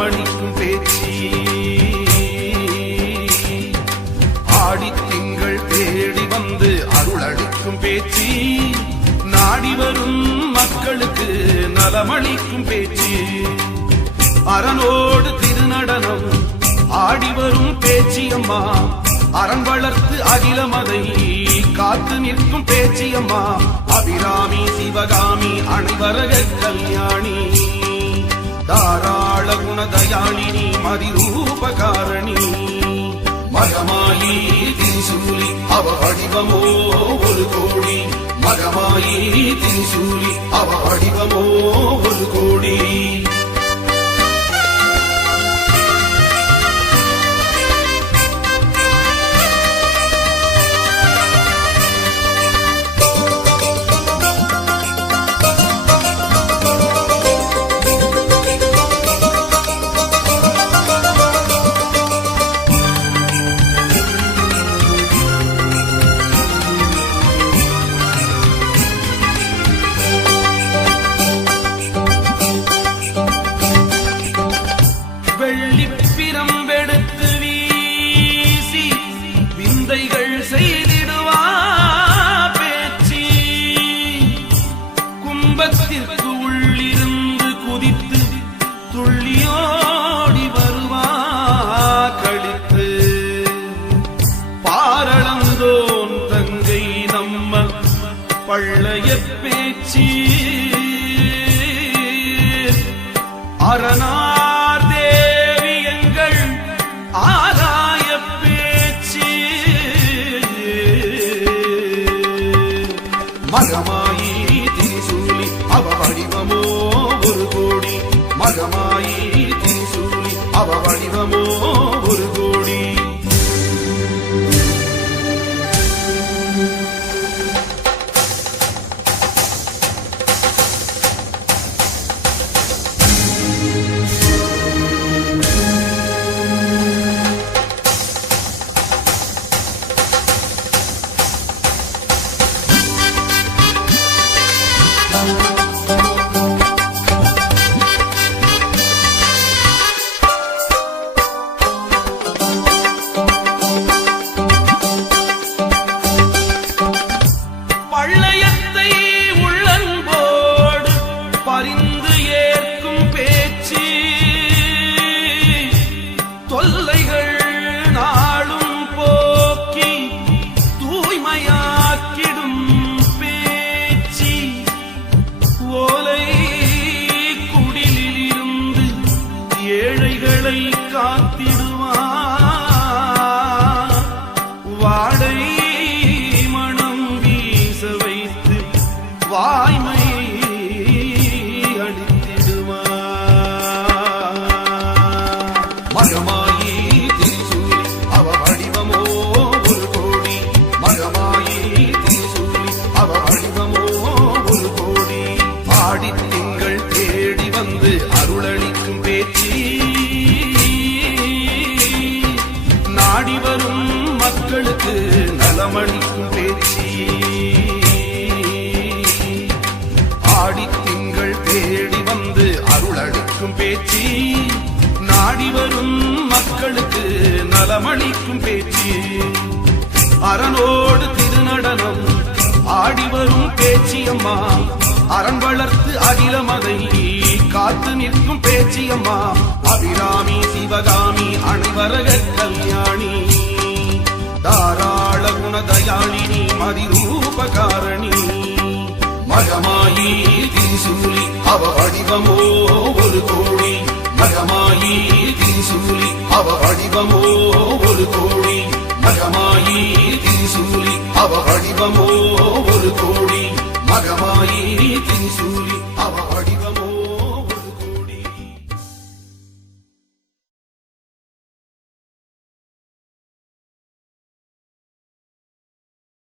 நலமளிக்கும் பேச்சு. ஆடித்திங்கள் தேடி வந்து அருளளிக்கும் பேச்சு. நாடி வரும் மக்களுக்கு நலமளிக்கும் பேச்சு. அரணோடு திருநடனம் ஆடி வரும் பேச்சியம்மா. அரண் வளர்த்து அகிலமதை காத்து நிற்கும் பேச்சியம்மா. அபிராமி சிவகாமி அனைவரக கல்யாணி. தாராள குணதயாளினி மதிரூபகாரணி. மகமாயி திரிசூலி அவ வடிவமோ ஒரு கோடி. மகமாயி திரிசூலி அவ வடிவமோ ஒரு கோடி. வெள்ளிப்பிரம்பெடுத்து வீசி விந்தைகள் செய்திடுவா பேச்சு. கும்பத்திற்கு உள்ளிருந்து குதித்து துள்ளியோடி வருவா கழித்து. பாரளந்தோன் தங்கை நம்ம பள்ளைய பேச்சு. அரணா ஆராய பேச்சு. மகமாயி திரிசூலி அவ வடிவமோ ஒரு கோடி. மகமாயி திரிசூலி அவ வடிவமோ ஒரு கோடி. பள்ளையத்தை உள்ளன்போடு பரிந்து ஏற்கும் பேச்சு. தொல்லைகள் நாளும் போக்கி தூய்மையாக்கிடும் பேச்சு. ஓலை குடிலிருந்து ஏழைகளை காத்திடுவார். வாடை மனம் வீச வைத்து வாய்மை அளித்திடுவார். மகமாயி திரிசூலி அவ வடிவமோ ஒரு கோடி. மகமாயி திரிசூலி அவ வடிவமோ ஒரு கோடி. ஆடித்திங்கள் தேடி வந்து அருளளிக்கும் பேச்சு. நாடி வரும் மக்களுக்கு நலமளிக்கும் பேச்சு. ஆடித்திங்கள் தேடி வந்து அருளளிக்கும் பேச்சு. நாடி வரும் மக்களுக்கு நலமளிக்கும் பேச்சு. அரணோடு திருநடனம் ஆடி வரும் பேச்சியம்மா. அரண் வளர்த்து அகிலமதை காத்து நிற்கும் பேச்சியம்மா. அபிராமி சிவகாமி அனைவரக கல்யாணி. தாராள குணதயாளினி மதிரூபகாரணி. மகமாயி திரிசூலி அவ வடிவமோ ஒரு கோடி. மகமாயி திரிசூலி அவ வடிவமோ ஒரு கோடி. மகமாயி